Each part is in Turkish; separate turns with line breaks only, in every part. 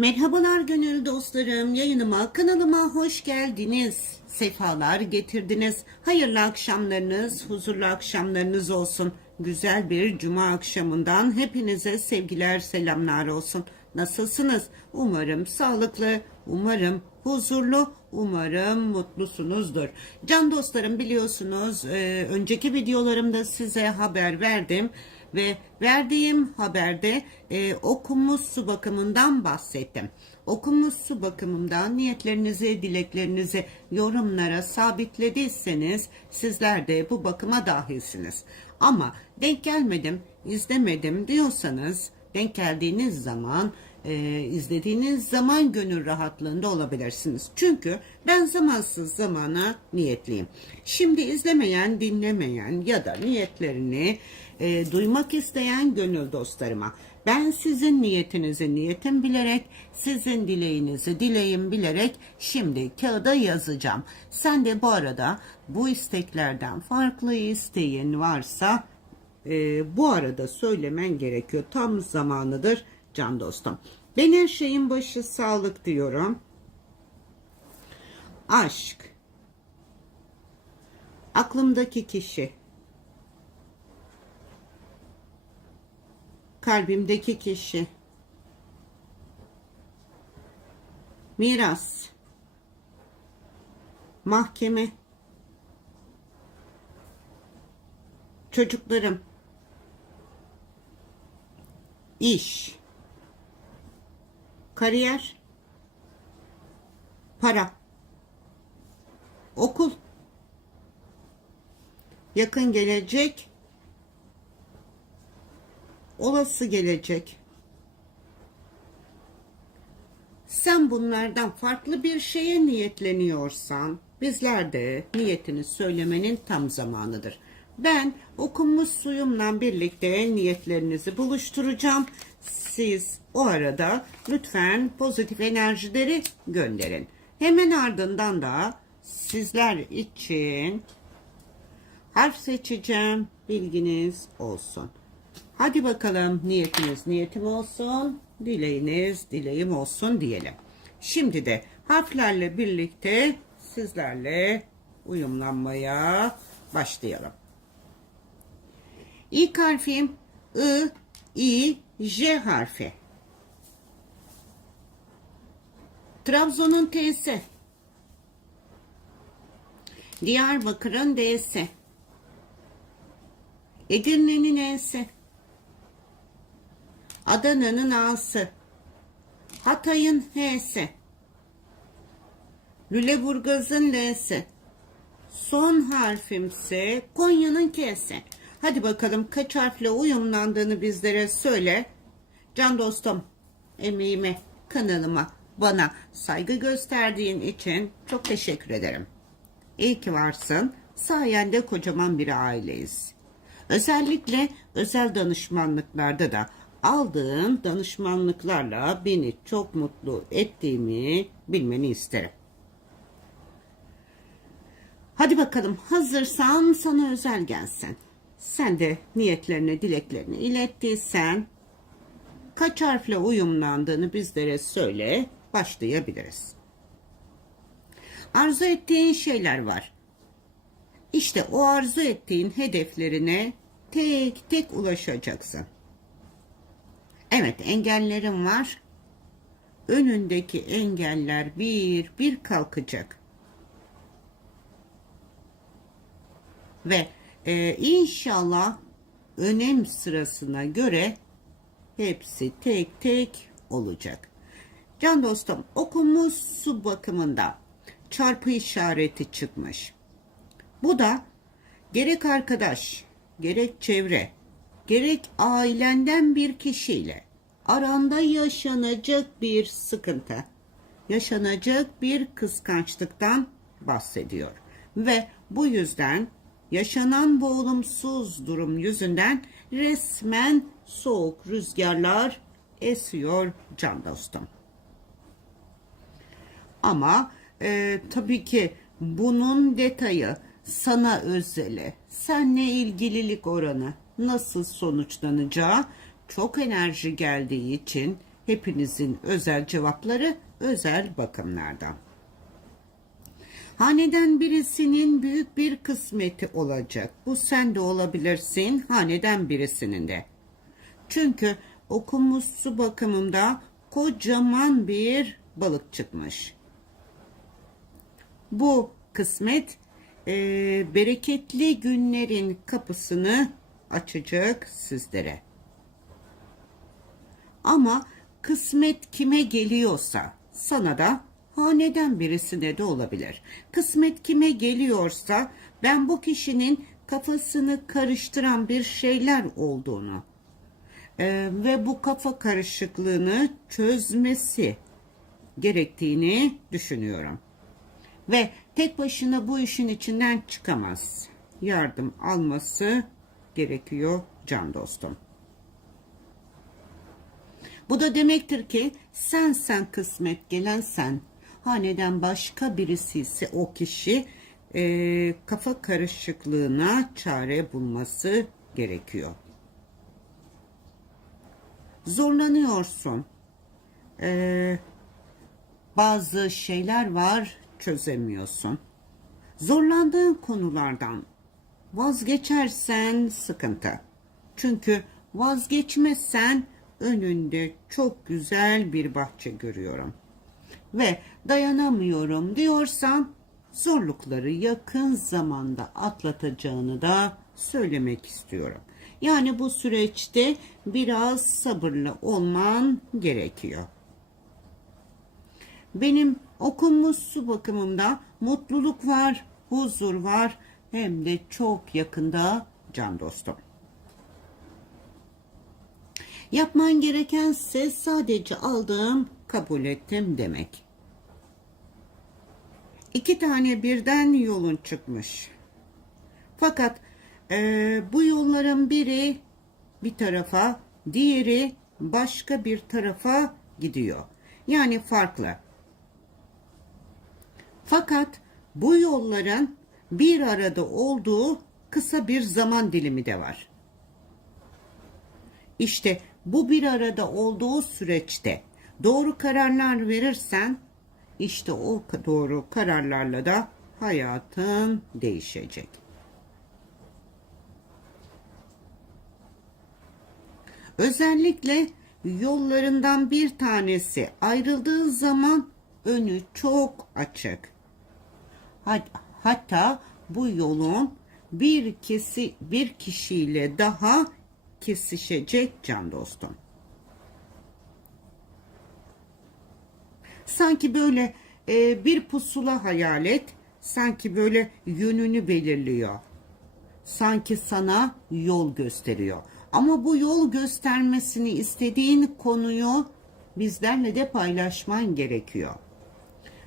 Merhabalar gönül dostlarım. Yayınıma, kanalıma hoş geldiniz. Sefalar getirdiniz. Hayırlı akşamlarınız, huzurlu akşamlarınız olsun. Güzel bir cuma akşamından hepinize sevgiler, selamlar olsun. Nasılsınız? Umarım sağlıklı, umarım huzurlu, umarım mutlusunuzdur. Can dostlarım biliyorsunuz e, önceki videolarımda size haber verdim ve verdiğim haberde e, okunmuş su bakımından bahsettim. Okunmuş su bakımından niyetlerinizi, dileklerinizi yorumlara sabitlediyseniz sizler de bu bakıma dahilsiniz. Ama denk gelmedim, izlemedim diyorsanız denk geldiğiniz zaman e, izlediğiniz zaman gönül rahatlığında olabilirsiniz. Çünkü ben zamansız zamana niyetliyim. Şimdi izlemeyen, dinlemeyen ya da niyetlerini e, duymak isteyen gönül dostlarıma ben sizin niyetinizi niyetim bilerek, sizin dileğinizi dileğim bilerek şimdi kağıda yazacağım. Sen de bu arada bu isteklerden farklı isteğin varsa e, bu arada söylemen gerekiyor. Tam zamanıdır can dostum. Ben her şeyin başı sağlık diyorum. Aşk. Aklımdaki kişi. Kalbimdeki kişi. Miras. Mahkeme. Çocuklarım. İş. Kariyer. Para. Okul. Yakın gelecek. Olası gelecek. Sen bunlardan farklı bir şeye niyetleniyorsan bizler de niyetini söylemenin tam zamanıdır. Ben okunmuş suyumla birlikte niyetlerinizi buluşturacağım. Siz o arada lütfen pozitif enerjileri gönderin. Hemen ardından da sizler için harf seçeceğim. Bilginiz olsun. Hadi bakalım niyetiniz niyetim olsun, dileğiniz dileğim olsun diyelim. Şimdi de harflerle birlikte sizlerle uyumlanmaya başlayalım. İlk harfim I, I, J harfi. Trabzon'un T'si. Diyarbakır'ın D'si. Edirne'nin E'si. Adana'nın A'sı. Hatay'ın H'si. Lüleburgaz'ın L'si. Son harfimse Konya'nın K'si. Hadi bakalım kaç harfle uyumlandığını bizlere söyle. Can dostum, emeğime, kanalıma, bana saygı gösterdiğin için çok teşekkür ederim. İyi ki varsın. Sayende kocaman bir aileyiz. Özellikle özel danışmanlıklarda da aldığın danışmanlıklarla beni çok mutlu ettiğimi bilmeni isterim. Hadi bakalım hazırsan sana özel gelsin. Sen de niyetlerini, dileklerini ilettiysen kaç harfle uyumlandığını bizlere söyle, başlayabiliriz. Arzu ettiğin şeyler var. İşte o arzu ettiğin hedeflerine tek tek ulaşacaksın. Evet engellerim var. Önündeki engeller bir bir kalkacak. Ve e, inşallah önem sırasına göre hepsi tek tek olacak. Can dostum okunmuş su bakımında çarpı işareti çıkmış. Bu da gerek arkadaş, gerek çevre, gerek ailenden bir kişiyle aranda yaşanacak bir sıkıntı, yaşanacak bir kıskançlıktan bahsediyor. Ve bu yüzden yaşanan bu olumsuz durum yüzünden resmen soğuk rüzgarlar esiyor can dostum. Ama e, tabii ki bunun detayı sana özeli, seninle ilgililik oranı nasıl sonuçlanacağı çok enerji geldiği için hepinizin özel cevapları özel bakımlardan. Haneden birisinin büyük bir kısmeti olacak. Bu sen de olabilirsin, haneden birisinin de. Çünkü okumuş su bakımında kocaman bir balık çıkmış. Bu kısmet e, bereketli günlerin kapısını açacak sizlere. Ama kısmet kime geliyorsa sana da haneden birisine de olabilir. Kısmet kime geliyorsa ben bu kişinin kafasını karıştıran bir şeyler olduğunu e, ve bu kafa karışıklığını çözmesi gerektiğini düşünüyorum. Ve tek başına bu işin içinden çıkamaz. Yardım alması gerekiyor can dostum. Bu da demektir ki sen sen kısmet gelen sen. Haneden başka birisi ise o kişi e, kafa karışıklığına çare bulması gerekiyor. Zorlanıyorsun. E, bazı şeyler var çözemiyorsun. Zorlandığın konulardan vazgeçersen sıkıntı. Çünkü vazgeçmezsen önünde çok güzel bir bahçe görüyorum. Ve dayanamıyorum diyorsan zorlukları yakın zamanda atlatacağını da söylemek istiyorum. Yani bu süreçte biraz sabırlı olman gerekiyor. Benim okunmuş su bakımımda mutluluk var, huzur var hem de çok yakında can dostum. Yapman gerekense sadece aldığım, kabul ettim demek. İki tane birden yolun çıkmış. Fakat e, bu yolların biri bir tarafa, diğeri başka bir tarafa gidiyor. Yani farklı. Fakat bu yolların bir arada olduğu kısa bir zaman dilimi de var. İşte bu bir arada olduğu süreçte doğru kararlar verirsen işte o doğru kararlarla da hayatın değişecek. Özellikle yollarından bir tanesi ayrıldığı zaman önü çok açık. Hatta bu yolun bir kesi bir kişiyle daha kesişecek can dostum. Sanki böyle e, bir pusula hayal et. Sanki böyle yönünü belirliyor. Sanki sana yol gösteriyor. Ama bu yol göstermesini istediğin konuyu bizlerle de paylaşman gerekiyor.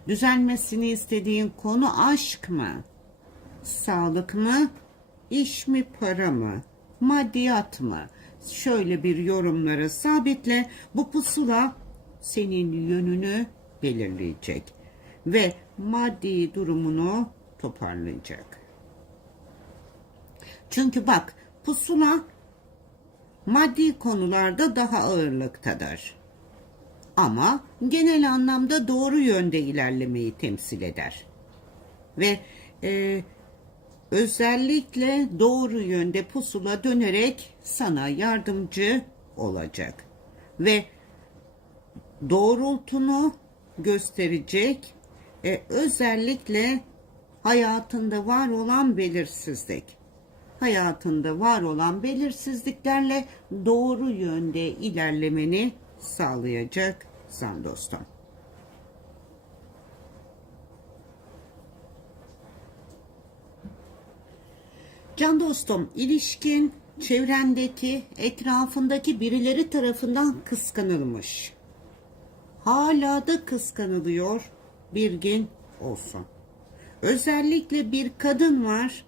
Düzelmesini istediğin konu aşk mı? Sağlık mı? İş mi para mı? Maddiyat mı? Şöyle bir yorumları sabitle bu pusula senin yönünü belirleyecek ve maddi durumunu toparlayacak. Çünkü bak pusula maddi konularda daha ağırlıktadır. Ama genel anlamda doğru yönde ilerlemeyi temsil eder. Ve e, özellikle doğru yönde pusula dönerek sana yardımcı olacak. Ve doğrultunu gösterecek e, özellikle hayatında var olan belirsizlik. Hayatında var olan belirsizliklerle doğru yönde ilerlemeni sağlayacak san Can dostum, ilişkin çevrendeki, etrafındaki birileri tarafından kıskanılmış. Hala da kıskanılıyor, bilgin olsun. Özellikle bir kadın var.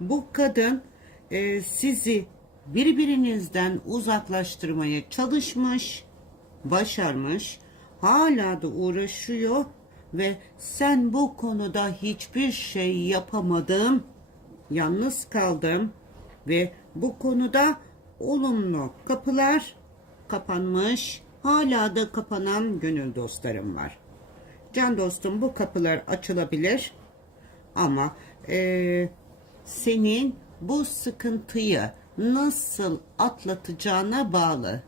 Bu kadın e, sizi birbirinizden uzaklaştırmaya çalışmış, başarmış, hala da uğraşıyor ve sen bu konuda hiçbir şey yapamadın, yalnız kaldım ve bu konuda olumlu kapılar kapanmış hala da kapanan gönül dostlarım var. Can dostum bu kapılar açılabilir ama eee, senin bu sıkıntıyı nasıl atlatacağına bağlı.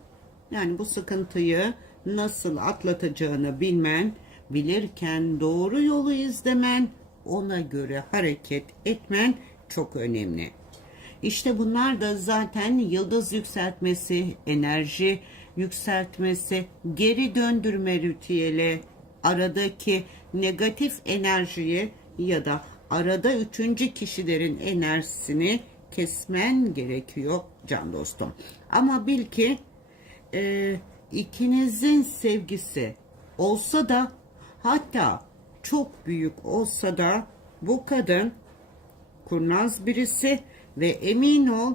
Yani bu sıkıntıyı nasıl atlatacağını bilmen, bilirken doğru yolu izlemen, ona göre hareket etmen çok önemli. İşte bunlar da zaten yıldız yükseltmesi, enerji yükseltmesi, geri döndürme ritüeli, aradaki negatif enerjiyi ya da arada üçüncü kişilerin enerjisini kesmen gerekiyor can dostum. Ama bil ki e, ikinizin sevgisi olsa da hatta çok büyük olsa da bu kadın kurnaz birisi ve emin ol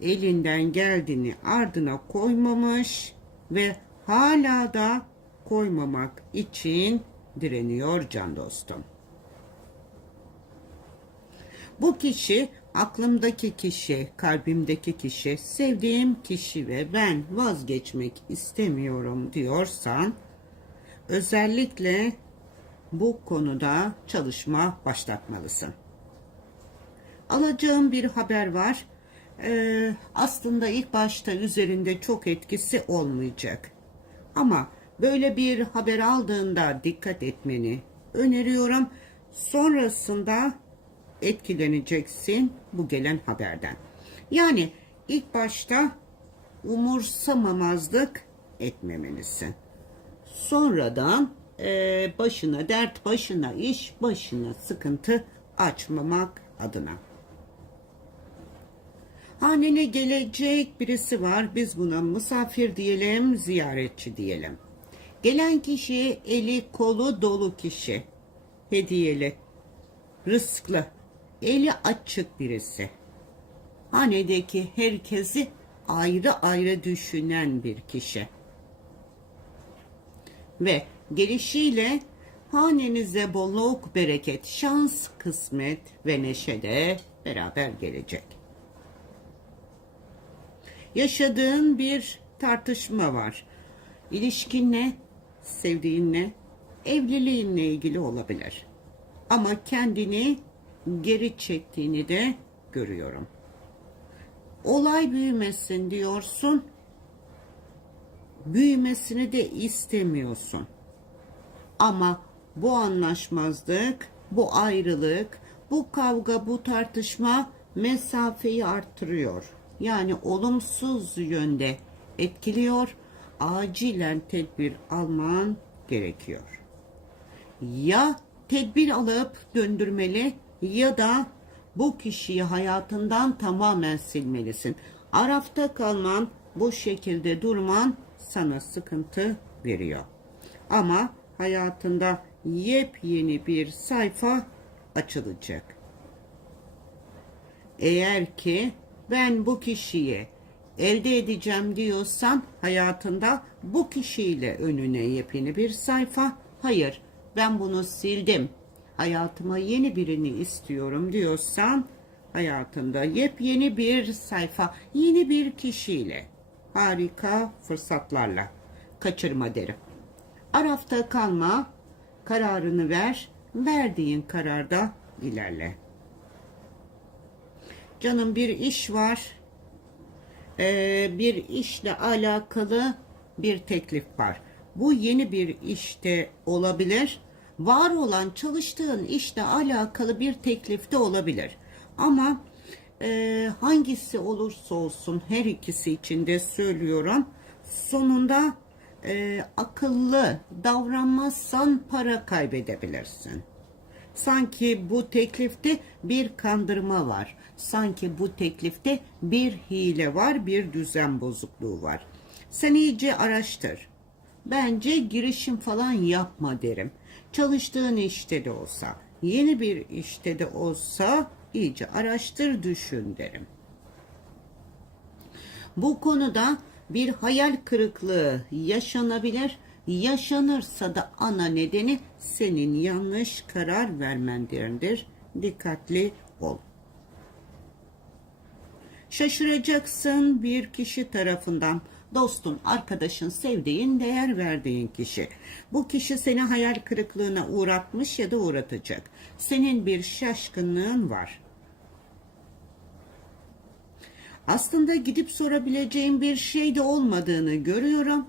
elinden geldiğini ardına koymamış ve hala da koymamak için direniyor can dostum. Bu kişi aklımdaki kişi, kalbimdeki kişi, sevdiğim kişi ve ben vazgeçmek istemiyorum diyorsan özellikle bu konuda çalışma başlatmalısın. Alacağım bir haber var. Ee, aslında ilk başta üzerinde çok etkisi olmayacak. Ama böyle bir haber aldığında dikkat etmeni öneriyorum. Sonrasında etkileneceksin bu gelen haberden. Yani ilk başta umursamamazlık etmemelisin. Sonradan e, başına dert, başına iş, başına sıkıntı açmamak adına. Hanene gelecek birisi var. Biz buna misafir diyelim, ziyaretçi diyelim. Gelen kişi eli kolu dolu kişi. Hediyeli, rızklı, eli açık birisi. Hanedeki herkesi ayrı ayrı düşünen bir kişi. Ve gelişiyle hanenize bolluk, bereket, şans, kısmet ve neşe de beraber gelecek. Yaşadığın bir tartışma var. İlişkinle, sevdiğinle, evliliğinle ilgili olabilir. Ama kendini geri çektiğini de görüyorum. Olay büyümesin diyorsun. Büyümesini de istemiyorsun. Ama bu anlaşmazlık, bu ayrılık, bu kavga, bu tartışma mesafeyi arttırıyor. Yani olumsuz yönde etkiliyor. Acilen tedbir alman gerekiyor. Ya tedbir alıp döndürmeli ya da bu kişiyi hayatından tamamen silmelisin. Arafta kalman, bu şekilde durman sana sıkıntı veriyor. Ama hayatında yepyeni bir sayfa açılacak. Eğer ki ben bu kişiyi elde edeceğim diyorsan hayatında bu kişiyle önüne yepyeni bir sayfa. Hayır ben bunu sildim. Hayatıma yeni birini istiyorum diyorsan hayatında yepyeni bir sayfa, yeni bir kişiyle, harika fırsatlarla kaçırma derim. Arafta kalma, kararını ver, verdiğin kararda ilerle. Canım bir iş var, Ee, bir işle alakalı bir teklif var. Bu yeni bir işte olabilir. Var olan çalıştığın işle alakalı bir teklif de olabilir. Ama e, hangisi olursa olsun her ikisi için de söylüyorum. Sonunda e, akıllı davranmazsan para kaybedebilirsin. Sanki bu teklifte bir kandırma var. Sanki bu teklifte bir hile var, bir düzen bozukluğu var. Sen iyice araştır. Bence girişim falan yapma derim. Çalıştığın işte de olsa, yeni bir işte de olsa iyice araştır, düşün derim. Bu konuda bir hayal kırıklığı yaşanabilir. Yaşanırsa da ana nedeni senin yanlış karar vermendir. Dikkatli ol. Şaşıracaksın bir kişi tarafından Dostun, arkadaşın, sevdiğin, değer verdiğin kişi. Bu kişi seni hayal kırıklığına uğratmış ya da uğratacak. Senin bir şaşkınlığın var. Aslında gidip sorabileceğin bir şey de olmadığını görüyorum.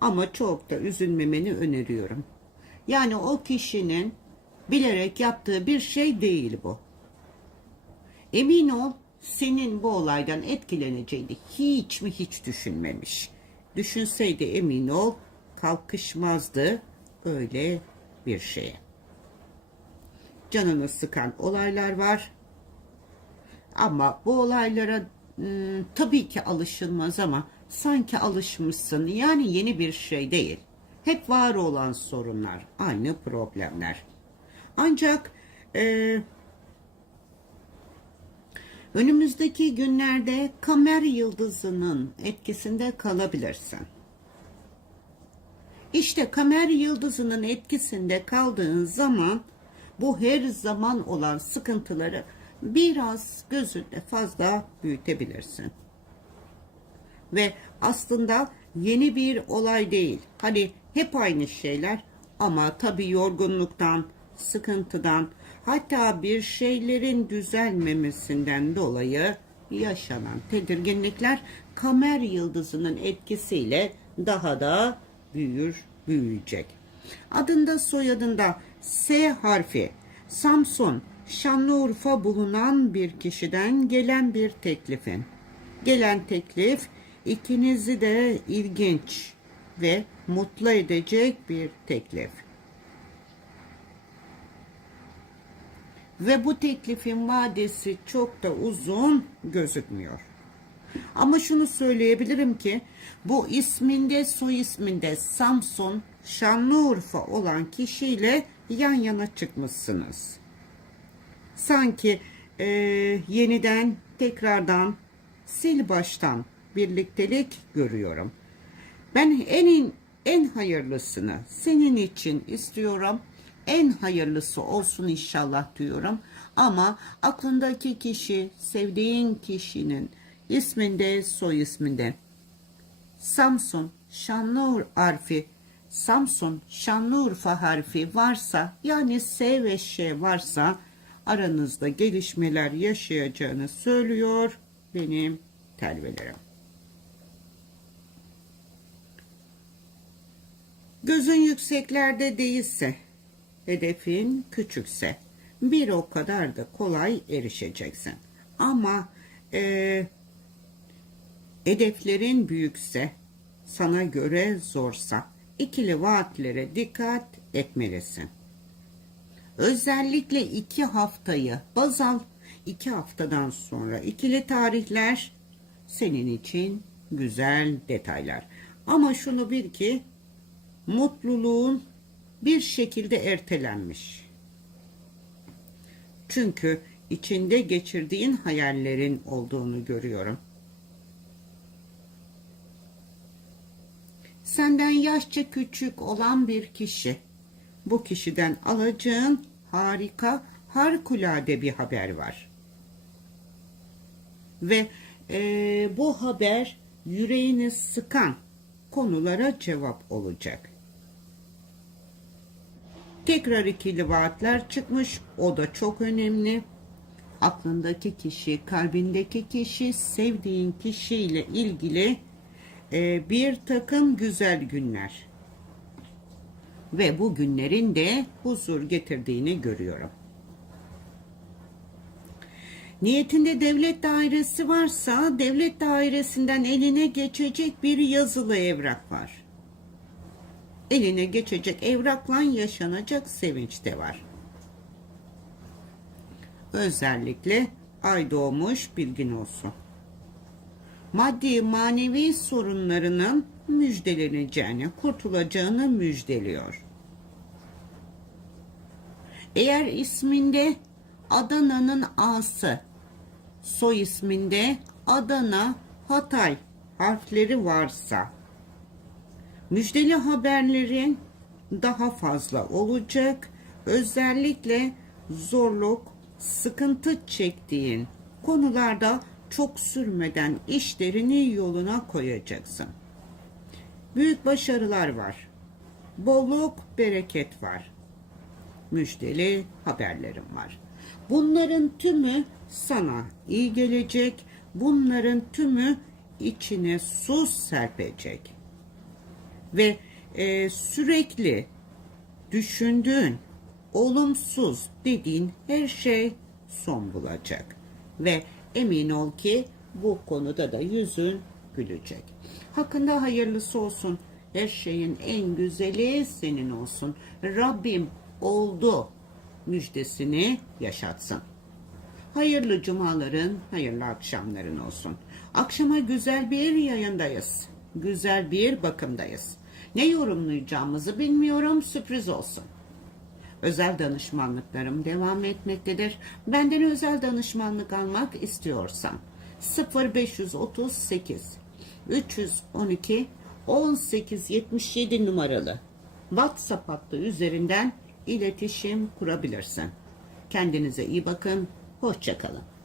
Ama çok da üzülmemeni öneriyorum. Yani o kişinin bilerek yaptığı bir şey değil bu. Emin ol senin bu olaydan etkileneceğini hiç mi hiç düşünmemiş. Düşünseydi emin ol kalkışmazdı öyle bir şeye. Canını sıkan olaylar var. Ama bu olaylara ım, tabii ki alışılmaz ama sanki alışmışsın. Yani yeni bir şey değil. Hep var olan sorunlar, aynı problemler. Ancak e, önümüzdeki günlerde kamer yıldızının etkisinde kalabilirsin. İşte kamer yıldızının etkisinde kaldığın zaman bu her zaman olan sıkıntıları biraz gözünde fazla büyütebilirsin. Ve aslında yeni bir olay değil. Hani hep aynı şeyler ama tabii yorgunluktan, sıkıntıdan, hatta bir şeylerin düzelmemesinden dolayı yaşanan tedirginlikler kamer yıldızının etkisiyle daha da büyür, büyüyecek. Adında soyadında S harfi, Samsun, Şanlıurfa bulunan bir kişiden gelen bir teklifin. Gelen teklif ikinizi de ilginç ve mutlu edecek bir teklif. Ve bu teklifin vadesi çok da uzun gözükmüyor. Ama şunu söyleyebilirim ki bu isminde soy isminde Samsun Şanlıurfa olan kişiyle yan yana çıkmışsınız. Sanki e, yeniden tekrardan sil baştan birliktelik görüyorum. Ben en en hayırlısını senin için istiyorum. En hayırlısı olsun inşallah diyorum. Ama aklındaki kişi, sevdiğin kişinin isminde, soy isminde Samsun, Şanlıurfa harfi, Samsun, Şanlıurfa harfi varsa yani S ve Ş varsa aranızda gelişmeler yaşayacağını söylüyor benim telvelerim. Gözün yükseklerde değilse, hedefin küçükse bir o kadar da kolay erişeceksin. Ama e, hedeflerin büyükse, sana göre zorsa ikili vaatlere dikkat etmelisin. Özellikle iki haftayı baz al. iki haftadan sonra ikili tarihler senin için güzel detaylar. Ama şunu bil ki mutluluğun bir şekilde ertelenmiş. Çünkü içinde geçirdiğin hayallerin olduğunu görüyorum. Senden yaşça küçük olan bir kişi. Bu kişiden alacağın harika, harikulade bir haber var. Ve e, bu haber yüreğini sıkan konulara cevap olacak. Tekrar ikili vaatler çıkmış. O da çok önemli. Aklındaki kişi, kalbindeki kişi, sevdiğin kişiyle ilgili e, bir takım güzel günler. Ve bu günlerin de huzur getirdiğini görüyorum. Niyetinde devlet dairesi varsa devlet dairesinden eline geçecek bir yazılı evrak var eline geçecek evrakla yaşanacak sevinç de var. Özellikle ay doğmuş bilgin olsun. Maddi manevi sorunlarının müjdeleneceğini, kurtulacağını müjdeliyor. Eğer isminde Adana'nın A'sı, soy isminde Adana, Hatay harfleri varsa Müjdeli haberlerin daha fazla olacak. Özellikle zorluk, sıkıntı çektiğin konularda çok sürmeden işlerini yoluna koyacaksın. Büyük başarılar var. Bolluk, bereket var. Müjdeli haberlerim var. Bunların tümü sana iyi gelecek. Bunların tümü içine su serpecek. Ve e, sürekli düşündüğün, olumsuz dediğin her şey son bulacak. Ve emin ol ki bu konuda da yüzün gülecek. Hakkında hayırlısı olsun. Her şeyin en güzeli senin olsun. Rabbim oldu müjdesini yaşatsın. Hayırlı cumaların, hayırlı akşamların olsun. Akşama güzel bir yayındayız. Güzel bir bakımdayız. Ne yorumlayacağımızı bilmiyorum, sürpriz olsun. Özel danışmanlıklarım devam etmektedir. Benden özel danışmanlık almak istiyorsan 0538 312 1877 numaralı WhatsApp hattı üzerinden iletişim kurabilirsin. Kendinize iyi bakın. Hoşçakalın.